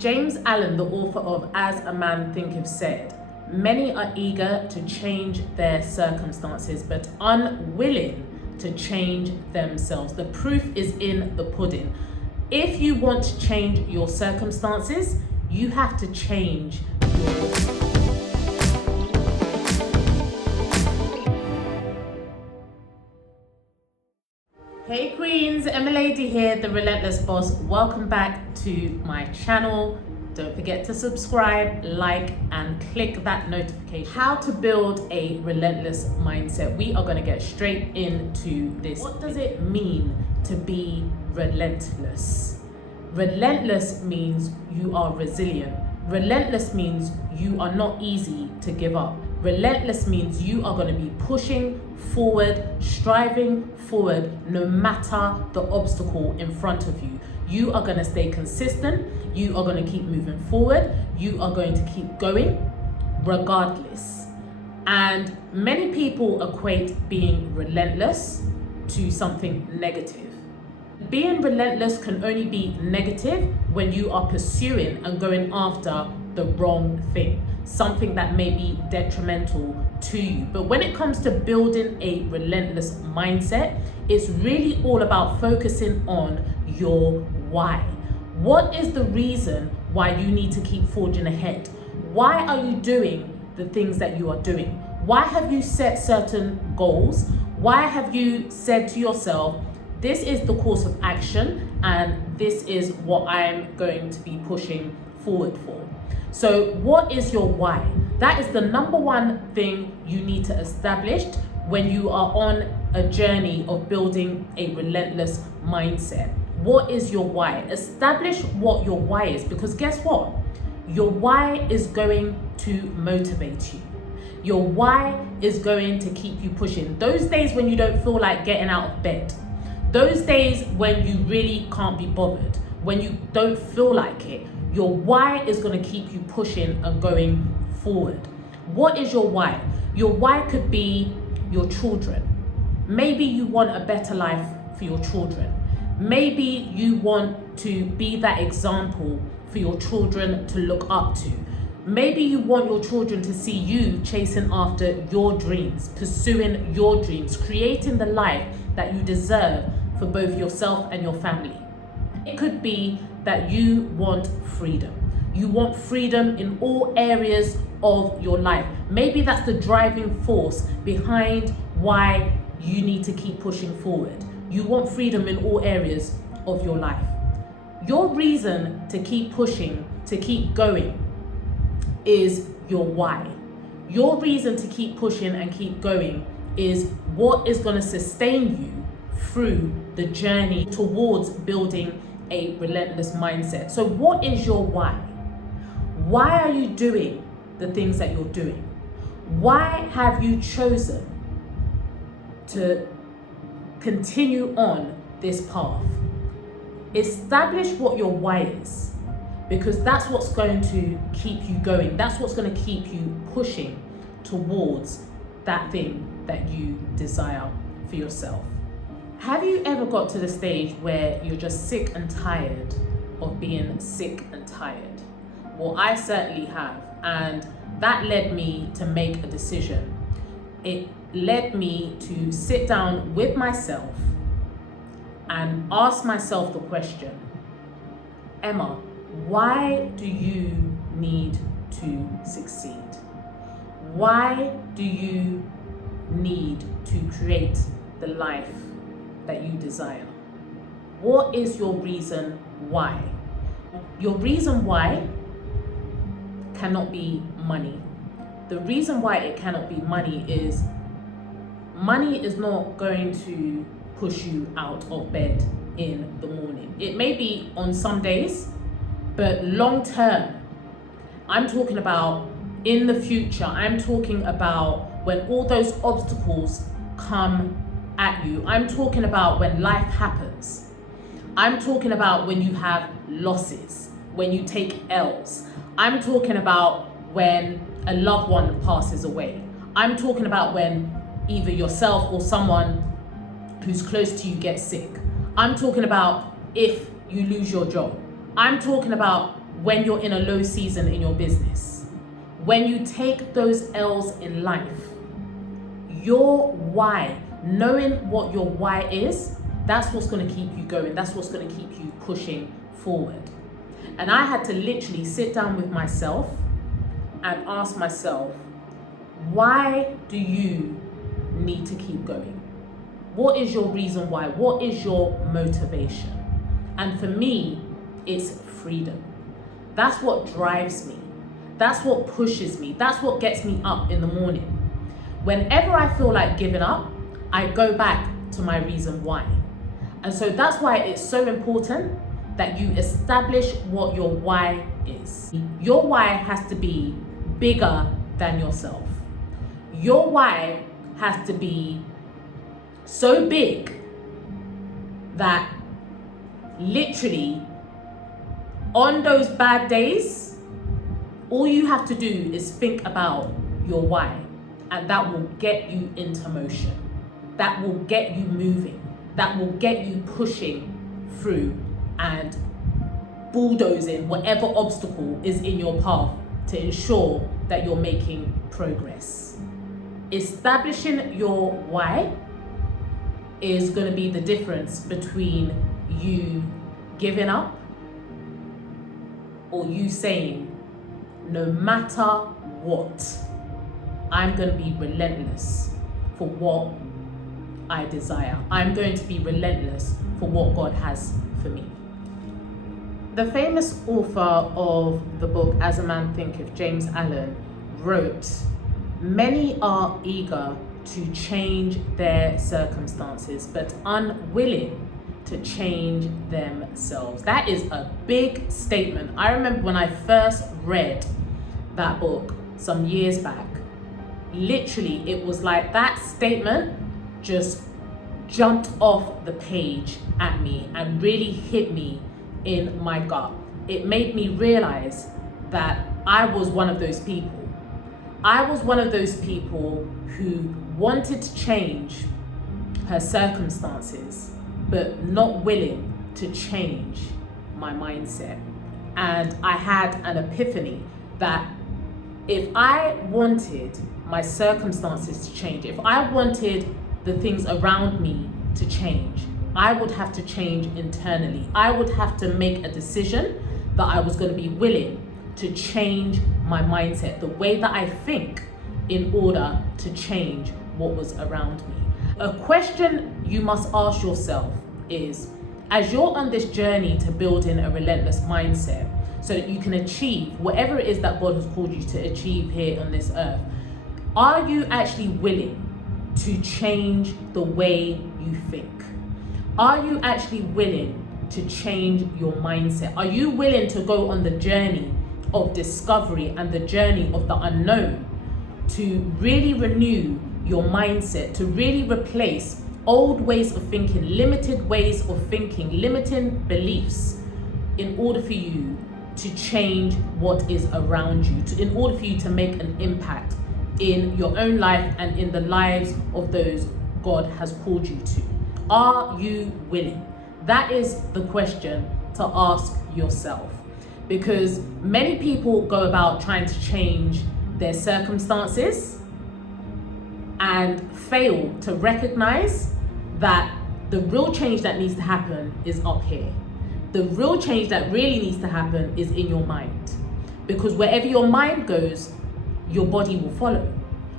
James Allen, the author of As a Man Thinketh, said, "Many are eager to change their circumstances, but unwilling to change themselves." The proof is in the pudding. If you want to change your circumstances, you have to change your... Hey Queens, emmaldy here, the Relentless Boss. Welcome back to my channel. Don't forget to subscribe, like, and click that notification. How to build a relentless mindset. We are going to get straight into this. What does it mean to be relentless? Relentless means you are resilient. Relentless means you are not easy to give up. Relentless means you are going to be pushing forward, striving forward, no matter the obstacle in front of you. You are going to stay consistent. You are going to keep moving forward. You are going to keep going regardless. And many people equate being relentless to something negative. Being relentless can only be negative when you are pursuing and going after the wrong thing, something that may be detrimental to you. But when it comes to building a relentless mindset, it's really all about focusing on your why. What is the reason why you need to keep forging ahead? Why are you doing the things that you are doing? Why have you set certain goals? Why have you said to yourself, this is the course of action and this is what I'm going to be pushing forward for? So what is your why? That is the number one thing you need to establish when you are on a journey of building a relentless mindset. What is your why? Establish what your why is, because guess what? Your why is going to motivate you. Your why is going to keep you pushing. Those days when you don't feel like getting out of bed, those days when you really can't be bothered, when you don't feel like it, your why is going to keep you pushing and going forward. What is your why? Your why could be your children. Maybe you want a better life for your children. Maybe you want to be that example for your children to look up to. Maybe you want your children to see you chasing after your dreams, pursuing your dreams, creating the life that you deserve for both yourself and your family. It could be that you want freedom. You want freedom in all areas of your life. Maybe that's the driving force behind why you need to keep pushing forward. You want freedom in all areas of your life. Your reason to keep pushing, to keep going, is your why. Your reason to keep pushing and keep going is what is going to sustain you through the journey towards building a relentless mindset. So what is your why? Why are you doing the things that you're doing? Why have you chosen to continue on this path? Establish what your why is, because that's what's going to keep you going. That's what's going to keep you pushing towards that thing that you desire for yourself. Have you ever got to the stage where you're just sick and tired of being sick and tired? Well, I certainly have, and that led me to make a decision. It led me to sit down with myself and ask myself the question, Emma, why do you need to succeed? Why do you need to create the life that you desire? What is your reason why? Your reason why cannot be money. The reason why it cannot be money is not going to push you out of bed in the morning. It may be on some days, but long term, I'm talking about in the future. I'm talking about when all those obstacles come at you. I'm talking about when life happens. I'm talking about when you have losses, when you take L's. I'm talking about when a loved one passes away. I'm talking about when either yourself or someone who's close to you gets sick. I'm talking about if you lose your job. I'm talking about when you're in a low season in your business, when you take those L's in life, your why, knowing what your why is, that's what's going to keep you going. That's what's going to keep you pushing forward. And I had to literally sit down with myself and ask myself, why do you need to keep going? What is your reason why? What is your motivation? And for me, it's freedom. That's what drives me. That's what pushes me. That's what gets me up in the morning. Whenever I feel like giving up, I go back to my reason why. And so that's why it's so important that you establish what your why is. Your why has to be bigger than yourself. Your why has to be so big that literally on those bad days, all you have to do is think about your why, and that will get you into motion. That will get you moving. That will get you pushing through and bulldozing whatever obstacle is in your path to ensure that you're making progress. Establishing your why is going to be the difference between you giving up or you saying, no matter what, I'm going to be relentless for what I desire. I'm going to be relentless for what God has for me. The famous author of the book As a Man Thinketh, James Allen, wrote, many are eager to change their circumstances, but unwilling to change themselves. That is a big statement. I remember when I first read that book some years back, literally it was like that statement just jumped off the page at me and really hit me in my gut. It made me realize that I was one of those people. I was one of those people who wanted to change her circumstances, but not willing to change my mindset. And I had an epiphany that if I wanted my circumstances to change, if I wanted the things around me to change, I would have to change internally. I would have to make a decision that I was going to be willing to change my mindset, the way that I think, in order to change what was around me. A question you must ask yourself is, as you're on this journey to building a relentless mindset so that you can achieve whatever it is that God has called you to achieve here on this earth, are you actually willing to change the way you think? Are you actually willing to change your mindset? Are you willing to go on the journey of discovery and the journey of the unknown to really renew your mindset, to really replace old ways of thinking, limited ways of thinking, limiting beliefs, in order for you to change what is around you, in order for you to make an impact in your own life and in the lives of those God has called you to? Are you willing? That is the question to ask yourself, because many people go about trying to change their circumstances and fail to recognize that the real change that needs to happen is up here. The real change that really needs to happen is in your mind, because wherever your mind goes, your body will follow.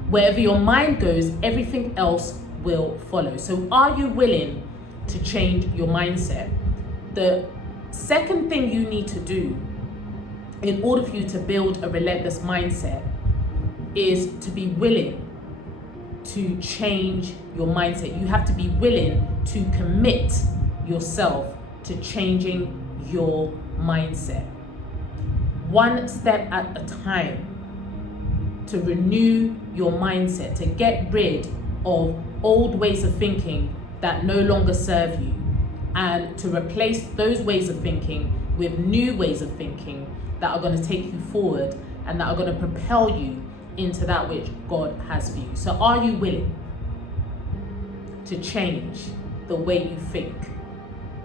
Wherever your mind goes, everything else will follow. So are you willing to change your mindset? The second thing you need to do in order for you to build a relentless mindset is to be willing to change your mindset. You have to be willing to commit yourself to changing your mindset. One step at a time, to renew your mindset, to get rid of old ways of thinking that no longer serve you, and to replace those ways of thinking with new ways of thinking that are going to take you forward and that are going to propel you into that which God has for you. So are you willing to change the way you think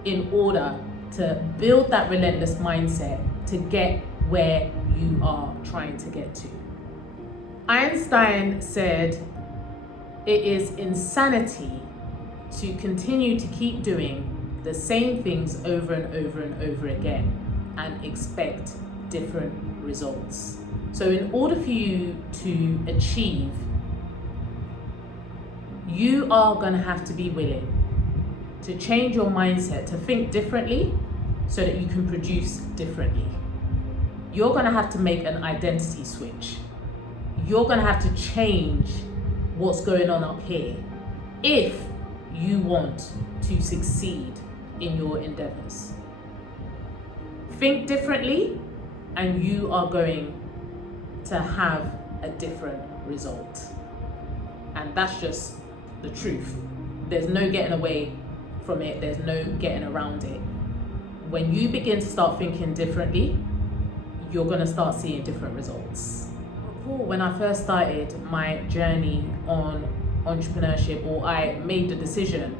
in order to build that relentless mindset to get where you are trying to get to. Einstein said it is insanity to continue to keep doing the same things over and over and over again and expect different results. So in order for you to achieve, you are going to have to be willing to change your mindset, to think differently so that you can produce differently. You're going to have to make an identity switch. You're going to have to change what's going on up here if you want to succeed in your endeavors. Think differently and you are going to have a different result. And that's just the truth. There's no getting away from it. There's no getting around it. When you begin to start thinking differently, you're going to start seeing different results. When I first started my journey on entrepreneurship, or I made the decision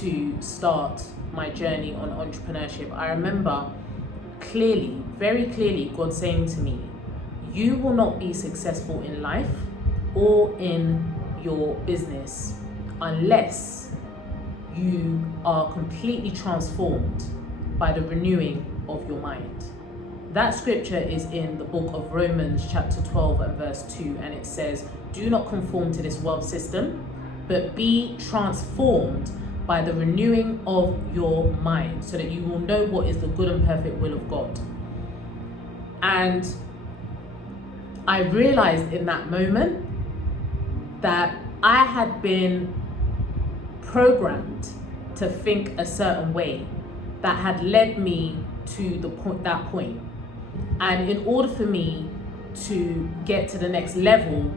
to start my journey on entrepreneurship, I remember clearly, very clearly, God saying to me, you will not be successful in life or in your business unless you are completely transformed by the renewing of your mind. That scripture is in the book of Romans chapter 12 and verse 2, and it says, do not conform to this world system, but be transformed by the renewing of your mind, so that you will know what is the good and perfect will of God. And I realized in that moment that I had been programmed to think a certain way that had led me to that point. And in order for me to get to the next level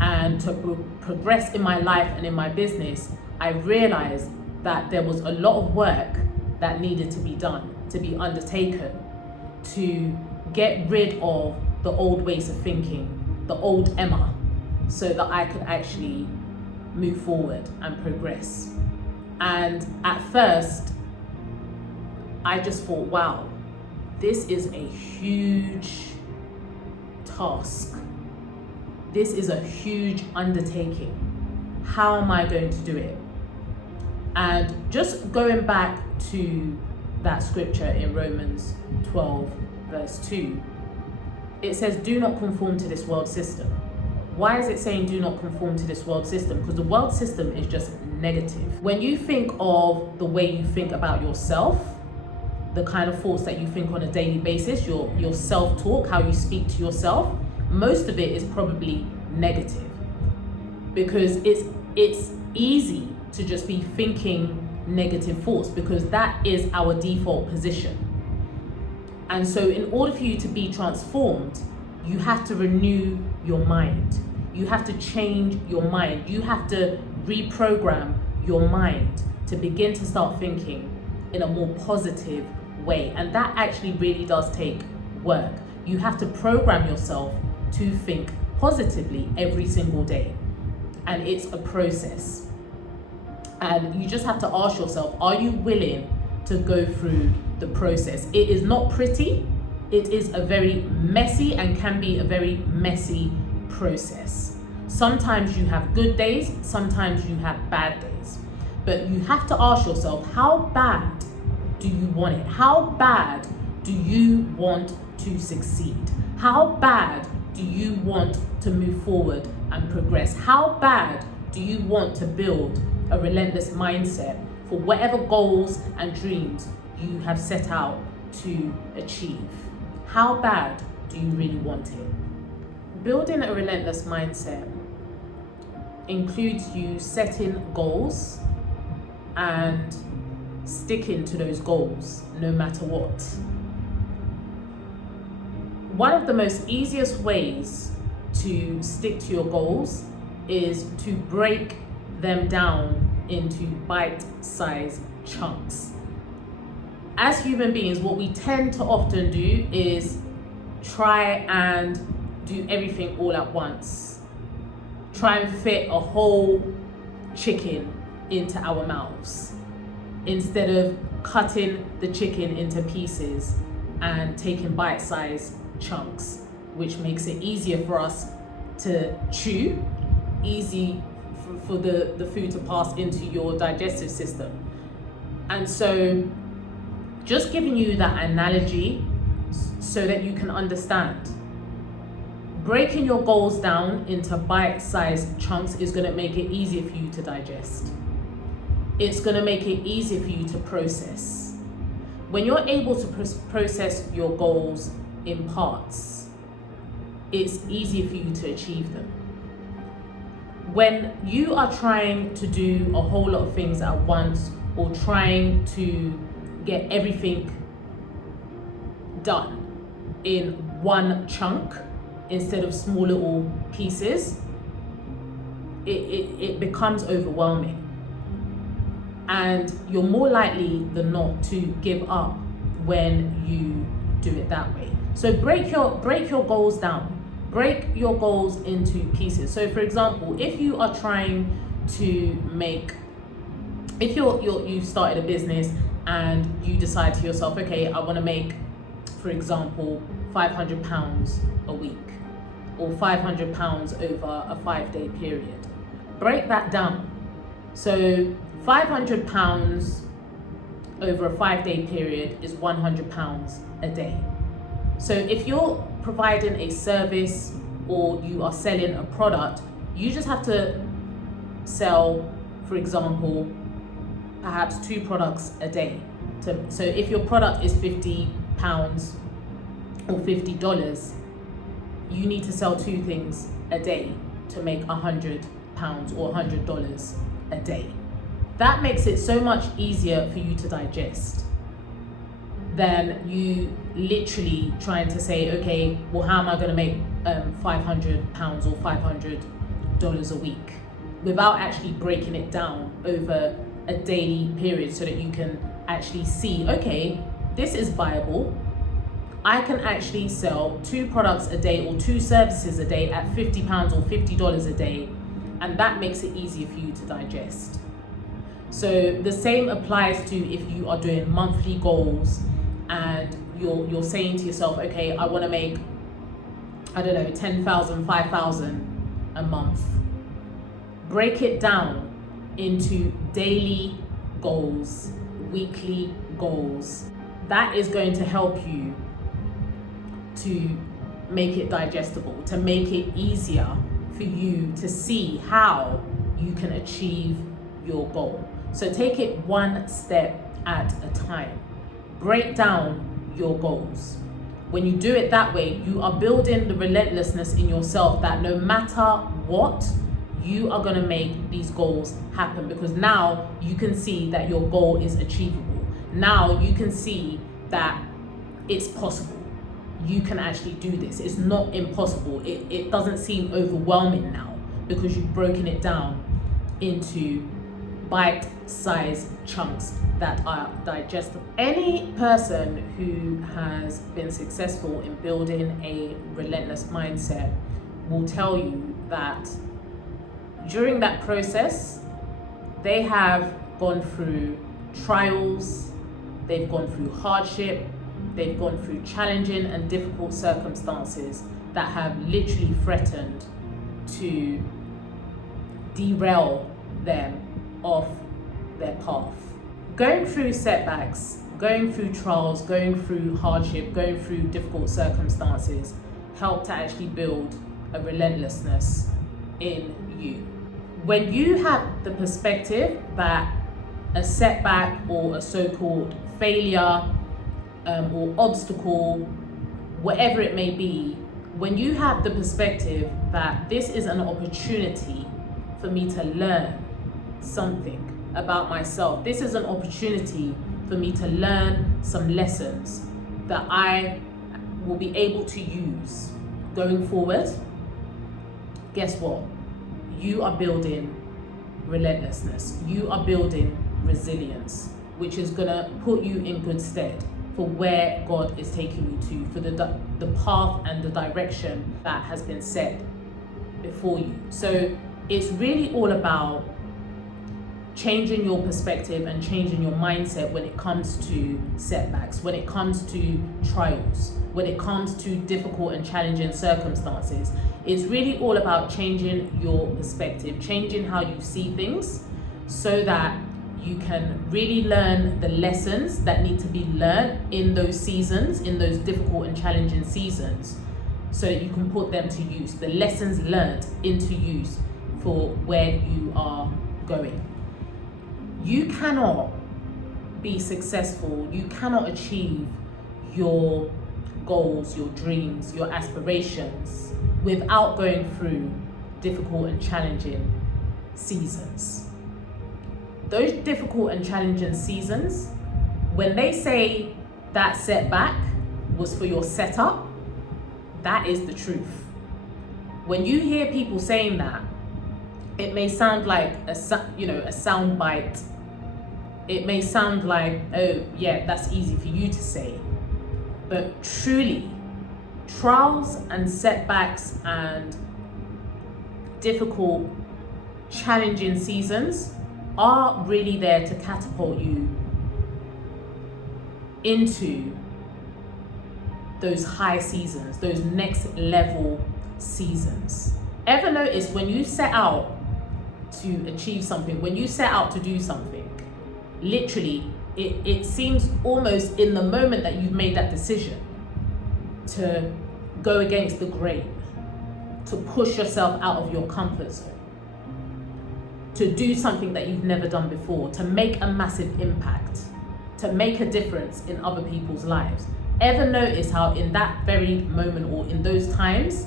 and to progress in my life and in my business, I realized that there was a lot of work that needed to be done, to be undertaken, to get rid of the old ways of thinking, the old Emma, so that I could actually move forward and progress. And at first, I just thought, wow, this is a huge task. This is a huge undertaking. How am I going to do it? And just going back to that scripture in Romans 12, verse 2, it says, do not conform to this world system. Why is it saying do not conform to this world system? Because the world system is just negative. When you think of the way you think about yourself, the kind of thoughts that you think on a daily basis, your self-talk, how you speak to yourself, most of it is probably negative, because it's easy to just be thinking negative thoughts, because that is our default position. And so in order for you to be transformed, you have to renew your mind. You have to change your mind. You have to reprogram your mind to begin to start thinking in a more positive way. And that actually really does take work. You have to program yourself to think positively every single day. And it's a process. And you just have to ask yourself, are you willing to go through the process? It is not pretty. It is a very messy and can be a very messy process. Sometimes you have good days, sometimes you have bad days. But you have to ask yourself, how bad do you want it? How bad do you want to succeed? How bad do you want to move forward and progress? How bad do you want to build a relentless mindset for whatever goals and dreams you have set out to achieve? How bad do you really want it? Building a relentless mindset includes you setting goals and sticking to those goals no matter what. One of the most easiest ways to stick to your goals is to break them down into bite-sized chunks. As human beings, what we tend to often do is try and do everything all at once. Try and fit a whole chicken into our mouths, instead of cutting the chicken into pieces and taking bite-sized chunks, which makes it easier for us to chew, easy for the food to pass into your digestive system. And so just giving you that analogy so that you can understand. Breaking your goals down into bite-sized chunks is going to make it easier for you to digest. It's going to make it easier for you to process. When you're able to process your goals in parts, it's easier for you to achieve them. When you are trying to do a whole lot of things at once, or trying to get everything done in one chunk instead of small little pieces, it becomes overwhelming. And you're more likely than not to give up when you do it that way. So break your goals down. Break your goals into pieces. So for example, if you are trying to make, if you've started a business and you decide to yourself, okay, I want to make, for example, £500 a week or £500 over a 5-day period. Break that down. So £500 over a 5-day period is £100 a day. So if you're providing a service or you are selling a product, you just have to sell, for example, perhaps 2 products a day. So if your product is £50 or $50, you need to sell 2 things a day to make £100 or $100 a day. That makes it so much easier for you to digest than you literally trying to say, okay, well, how am I going to make £500 or $500 a week, without actually breaking it down over a daily period so that you can actually see, okay, this is viable. I can actually sell 2 products a day or 2 services a day at £50 or $50 a day, and that makes it easier for you to digest. So the same applies to if you are doing monthly goals and you're saying to yourself, okay, I want to make, I don't know, 10,000, 5,000 a month. Break it down into daily goals, weekly goals. That is going to help you to make it digestible, to make it easier for you to see how you can achieve your goal. So take it one step at a time. Break down your goals. When you do it that way, you are building the relentlessness in yourself that no matter what, you are going to make these goals happen, because now you can see that your goal is achievable. Now you can see that it's possible. You can actually do this. It's not impossible. It doesn't seem overwhelming now because you've broken it down into bite-sized chunks that are digestible. Any person who has been successful in building a relentless mindset will tell you that during that process, they have gone through trials, they've gone through hardship, they've gone through challenging and difficult circumstances that have literally threatened to derail them off their path. Going through setbacks, going through trials, going through hardship, going through difficult circumstances help to actually build a relentlessness in you. When you have the perspective that a setback or a so-called failure or obstacle, whatever it may be, when you have the perspective that this is an opportunity for me to learn something about myself, this is an opportunity for me to learn some lessons that I will be able to use going forward, guess what? You are building relentlessness. You are building resilience, which is gonna put you in good stead for where God is taking you to, for the path and the direction that has been set before you. So it's really all about changing your perspective and changing your mindset when it comes to setbacks, when it comes to trials, when it comes to difficult and challenging circumstances. It's really all about changing your perspective, changing how you see things, so that you can really learn the lessons that need to be learned in those seasons, in those difficult and challenging seasons, so that you can put them to use, the lessons learned into use for where you are going. You cannot be successful, you cannot achieve your goals, your dreams, your aspirations without going through difficult and challenging seasons. Those difficult and challenging seasons, when they say that setback was for your setup, that is the truth. When you hear people saying that, it may sound like a sound bite. It may sound like, oh yeah, that's easy for you to say. But truly, trials and setbacks and difficult, challenging seasons are really there to catapult you into those high seasons, those next level seasons. Ever notice when you set out to achieve something, when you set out to do something, literally, it seems almost in the moment that you've made that decision to go against the grain, to push yourself out of your comfort zone, to do something that you've never done before, to make a massive impact, to make a difference in other people's lives. Ever notice how in that very moment or in those times,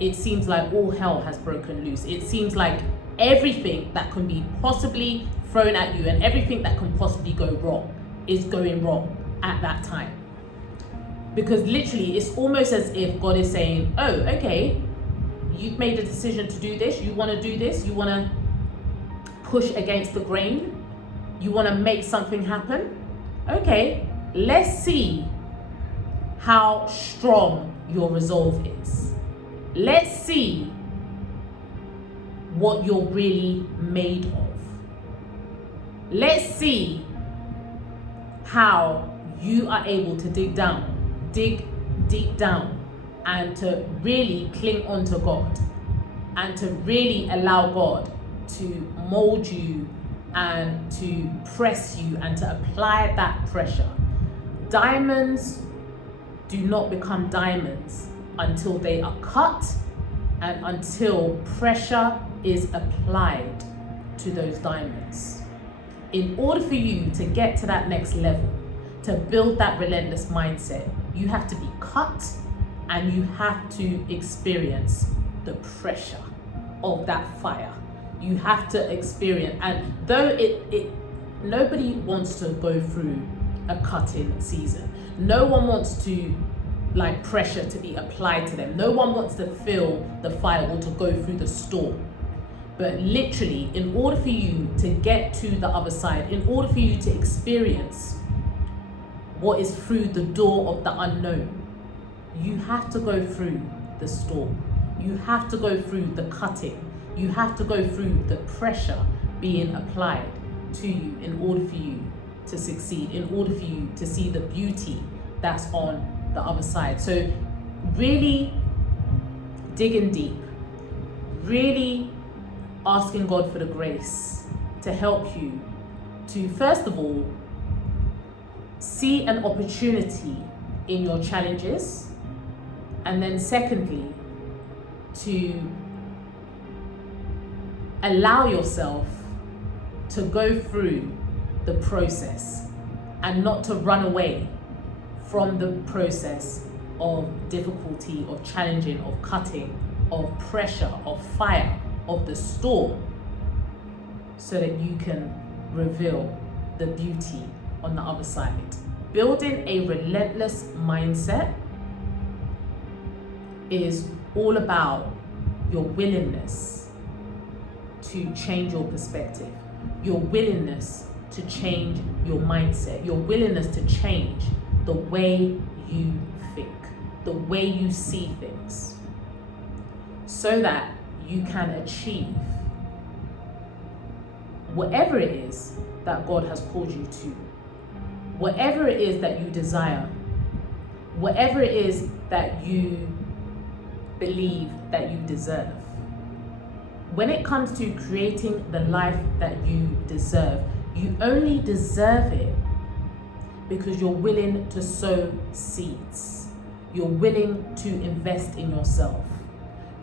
it seems like all hell has broken loose? It seems like everything that can be possibly thrown at you and everything that can possibly go wrong is going wrong at that time. Because literally, it's almost as if God is saying, oh, okay, you've made a decision to do this, you want to do this, you want to push against the grain, you want to make something happen. Okay, let's see how strong your resolve is. Let's see what you're really made of. Let's see how you are able to dig deep down, and to really cling on to God, and to really allow God to mold you and to press you and to apply that pressure. Diamonds do not become diamonds until they are cut and until pressure is applied to those diamonds. In order for you to get to that next level, to build that relentless mindset, you have to be cut and you have to experience the pressure of that fire. You have to experience, and though nobody wants to go through a cutting season. No one wants to like pressure to be applied to them. No one wants to feel the fire or to go through the storm. But literally, in order for you to get to the other side, in order for you to experience what is through the door of the unknown, you have to go through the storm. You have to go through the cutting. You have to go through the pressure being applied to you in order for you to succeed, in order for you to see the beauty that's on the other side. So really digging deep, really asking God for the grace to help you to, first of all, see an opportunity in your challenges, and then secondly, to allow yourself to go through the process and not to run away from the process of difficulty, of challenging, of cutting, of pressure, of fire, of the storm, so that you can reveal the beauty on the other side. Building a relentless mindset is all about your willingness to change your perspective, your willingness to change your mindset, your willingness to change the way you think, the way you see things, so that you can achieve whatever it is that God has called you to, whatever it is that you desire, whatever it is that you believe that you deserve. When it comes to creating the life that you deserve, you only deserve it because you're willing to sow seeds. You're willing to invest in yourself.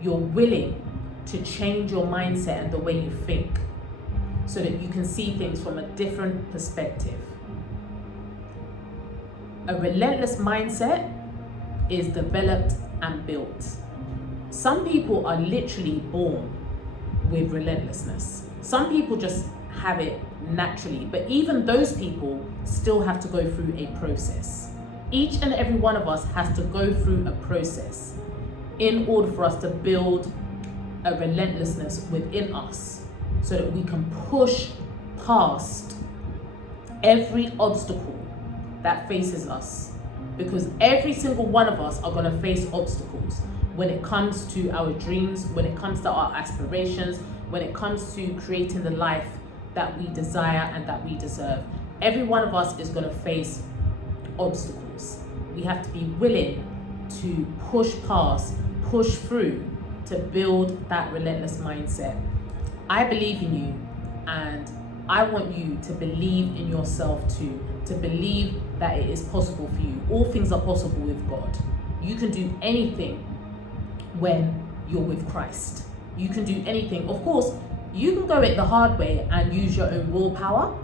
You're willing to change your mindset and the way you think so that you can see things from a different perspective. A relentless mindset is developed and built. Some people are literally born with relentlessness. Some people just have it naturally, but even those people still have to go through a process. Each and every one of us has to go through a process in order for us to build a relentlessness within us so that we can push past every obstacle that faces us, because every single one of us are going to face obstacles when it comes to our dreams, when it comes to our aspirations, when it comes to creating the life that we desire and that we deserve. Every one of us is going to face obstacles. We have to be willing to push past, push through to build that relentless mindset. I believe in you, and I want you to believe in yourself too, to believe that it is possible for you. All things are possible with God. You can do anything when you're with Christ. You can do anything. Of course, you can go it the hard way and use your own willpower,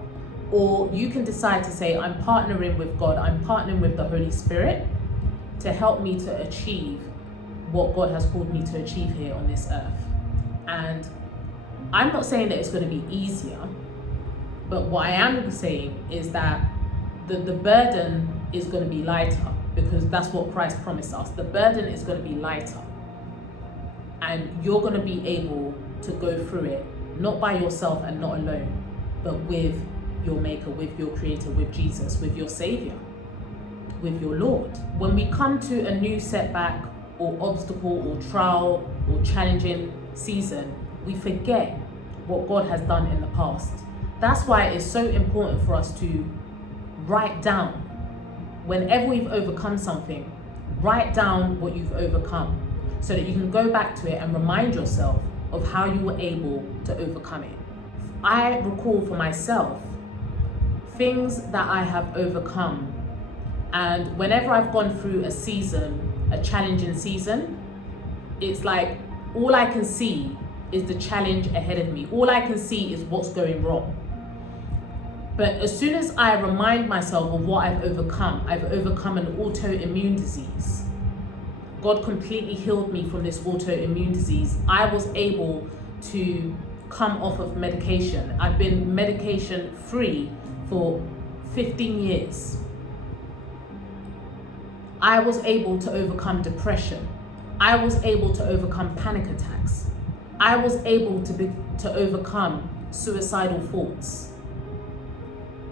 or you can decide to say, I'm partnering with God, I'm partnering with the Holy Spirit to help me to achieve what God has called me to achieve here on this earth. And I'm not saying that it's going to be easier, but what I am saying is that the burden is going to be lighter, because that's what Christ promised us. The burden is going to be lighter, and you're going to be able to go through it, not by yourself and not alone, but with your Maker, with your Creator, with Jesus, with your Savior, with your Lord. When we come to a new setback or obstacle or trial or challenging season, we forget what God has done in the past. That's why it's so important for us to write down, whenever we've overcome something, write down what you've overcome so that you can go back to it and remind yourself of how you were able to overcome it. I recall for myself things that I have overcome, and whenever I've gone through a season, a challenging season, it's like all I can see is the challenge ahead of me. All I can see is what's going wrong. But as soon as I remind myself of what I've overcome an autoimmune disease. God completely healed me from this autoimmune disease. I was able to come off of medication. I've been medication free for 15 years. I was able to overcome depression. I was able to overcome panic attacks. I was able to overcome suicidal thoughts.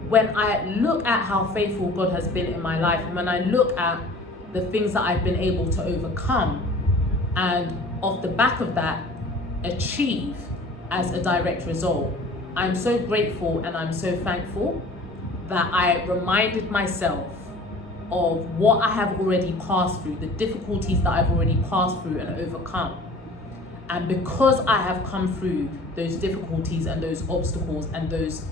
When I look at how faithful God has been in my life, and when I look at the things that I've been able to overcome, and off the back of that, achieve as a direct result, I'm so grateful and I'm so thankful that I reminded myself of what I have already passed through, the difficulties that I've already passed through and overcome. And because I have come through those difficulties and those obstacles and those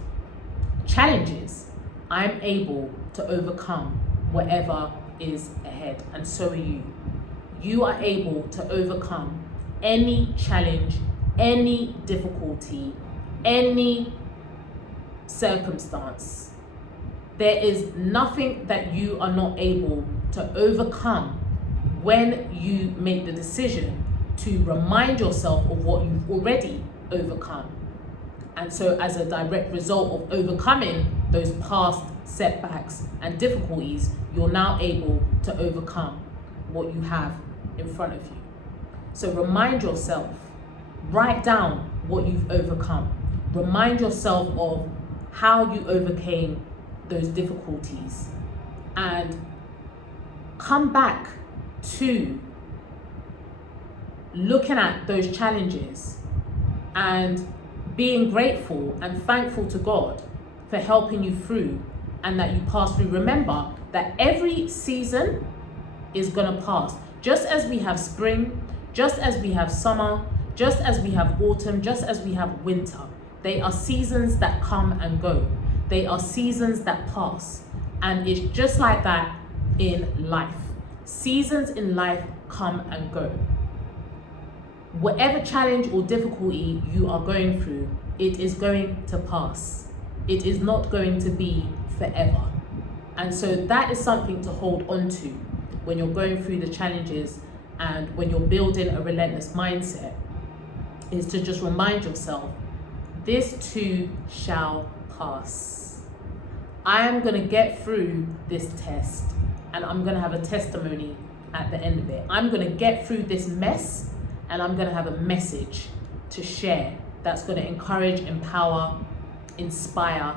challenges, I'm able to overcome whatever is ahead, and so are you. You are able to overcome any challenge, any difficulty, any circumstance. There is nothing that you are not able to overcome when you make the decision to remind yourself of what you've already overcome. And so as a direct result of overcoming those past setbacks and difficulties, you're now able to overcome what you have in front of you. So remind yourself, write down what you've overcome. Remind yourself of how you overcame those difficulties, and come back to looking at those challenges and being grateful and thankful to God for helping you through and that you pass through. Remember that every season is gonna pass. Just as we have spring, just as we have summer, just as we have autumn, just as we have winter. They are seasons that come and go. They are seasons that pass. And it's just like that in life. Seasons in life come and go. Whatever challenge or difficulty you are going through, it is going to pass. It is not going to be forever. And so that is something to hold on to when you're going through the challenges and when you're building a relentless mindset, is to just remind yourself, this too shall pass. I am going to get through this test and I'm going to have a testimony at the end of it. I'm going to get through this mess and I'm going to have a message to share that's going to encourage, empower, inspire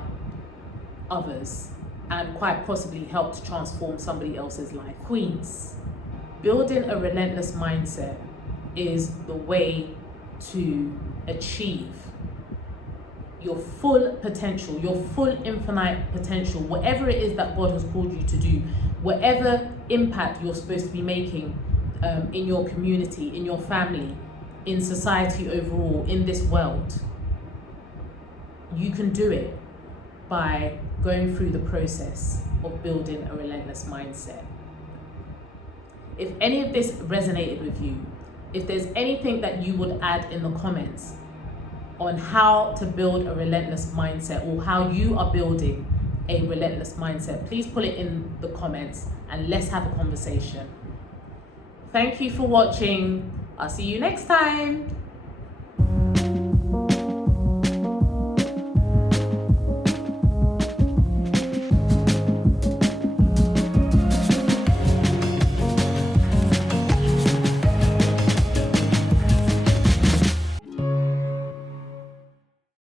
others, and quite possibly help to transform somebody else's life. Queens, building a relentless mindset is the way to achieve your full potential, your full infinite potential, whatever it is that God has called you to do, whatever impact you're supposed to be making in your community, in your family, in society overall, in this world. You can do it by going through the process of building a relentless mindset. If any of this resonated with you, if there's anything that you would add in the comments on how to build a relentless mindset or how you are building a relentless mindset, please put it in the comments and let's have a conversation. Thank you for watching. I'll see you next time.